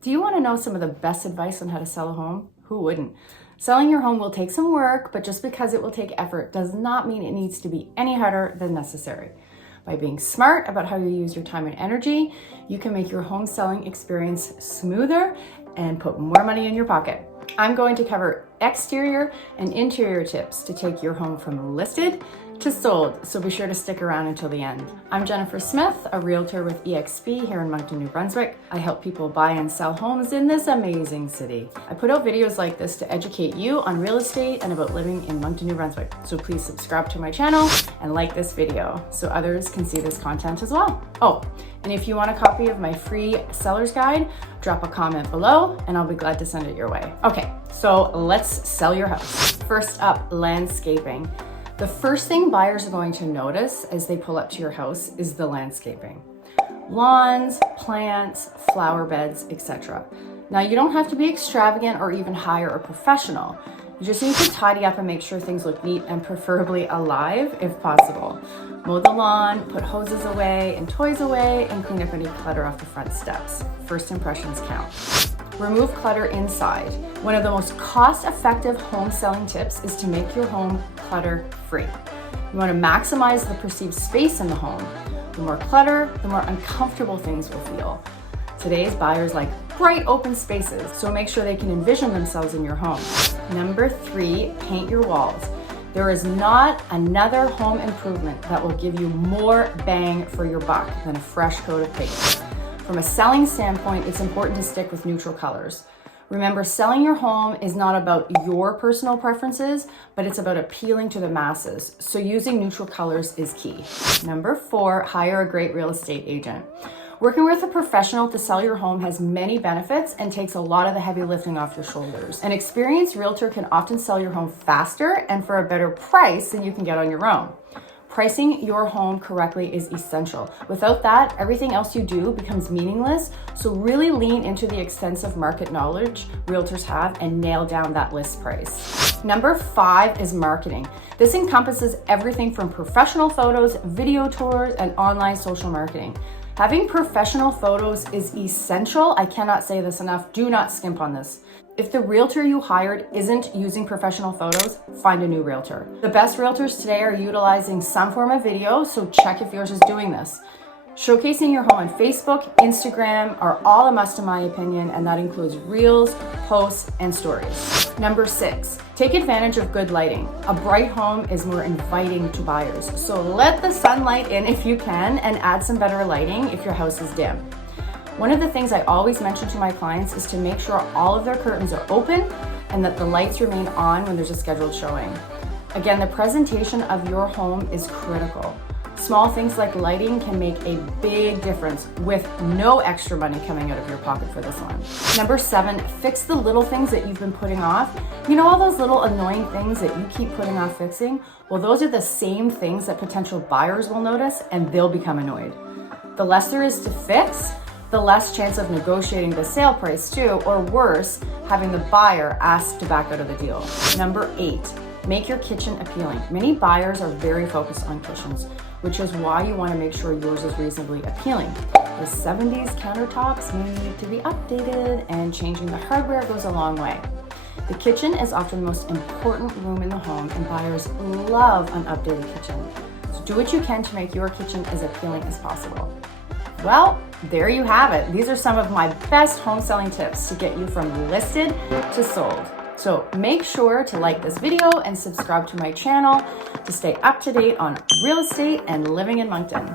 Do you want to know some of the best advice on how to sell a home? Who wouldn't? Selling your home will take some work, but just because it will take effort does not mean it needs to be any harder than necessary. By being smart about how you use your time and energy, you can make your home selling experience smoother and put more money in your pocket. I'm going to cover exterior and interior tips to take your home from listed to sold, so be sure to stick around until the end. I'm Jennifer Smith, a realtor with eXp here in Moncton, New Brunswick. I help people buy and sell homes in this amazing city. I put out videos like this to educate you on real estate and about living in Moncton, New Brunswick. So please subscribe to my channel and like this video so others can see this content as well. Oh, and if you want a copy of my free seller's guide, drop a comment below and I'll be glad to send it your way. Okay, so let's sell your house. First up, landscaping. The first thing buyers are going to notice as they pull up to your house is the landscaping. Lawns, plants, flower beds, etc. Now, you don't have to be extravagant or even hire a professional. You just need to tidy up and make sure things look neat and preferably alive if possible. Mow the lawn, put hoses away and toys away, and clean up any clutter off the front steps. First impressions count. Remove clutter inside. One of the most cost-effective home selling tips is to make your home clutter-free. You want to maximize the perceived space in the home. The more clutter, the more uncomfortable things will feel. Today's buyers like bright open spaces, so make sure they can envision themselves in your home. Number 3, paint your walls. There is not another home improvement that will give you more bang for your buck than a fresh coat of paint. From a selling standpoint, it's important to stick with neutral colors. Remember, selling your home is not about your personal preferences, but it's about appealing to the masses. So using neutral colors is key. Number 4, hire a great real estate agent. Working with a professional to sell your home has many benefits and takes a lot of the heavy lifting off your shoulders. An experienced realtor can often sell your home faster and for a better price than you can get on your own. Pricing your home correctly is essential. Without that, everything else you do becomes meaningless, so really lean into the extensive market knowledge realtors have and nail down that list price. Number 5 is marketing. This encompasses everything from professional photos, video tours, and online social marketing. Having professional photos is essential. I cannot say this enough. Do not skimp on this. If the realtor you hired isn't using professional photos, find a new realtor. The best realtors today are utilizing some form of video, so check if yours is doing this. Showcasing your home on Facebook, Instagram are all a must in my opinion, and that includes reels, posts, and stories. Number 6, take advantage of good lighting. A bright home is more inviting to buyers, so let the sunlight in if you can and add some better lighting if your house is dim. One of the things I always mention to my clients is to make sure all of their curtains are open and that the lights remain on when there's a scheduled showing. Again, the presentation of your home is critical. Small things like lighting can make a big difference with no extra money coming out of your pocket for this one. Number 7, fix the little things that you've been putting off. You know all those little annoying things that you keep putting off fixing? Well, those are the same things that potential buyers will notice and they'll become annoyed. The less there is to fix, the less chance of negotiating the sale price too, or worse, having the buyer ask to back out of the deal. Number 8, make your kitchen appealing. Many buyers are very focused on kitchens, which is why you want to make sure yours is reasonably appealing. The 70s countertops may need to be updated, and changing the hardware goes a long way. The kitchen is often the most important room in the home, and buyers love an updated kitchen. So do what you can to make your kitchen as appealing as possible. Well, there you have it. These are some of my best home selling tips to get you from listed to sold. So make sure to like this video and subscribe to my channel to stay up to date on real estate and living in Moncton.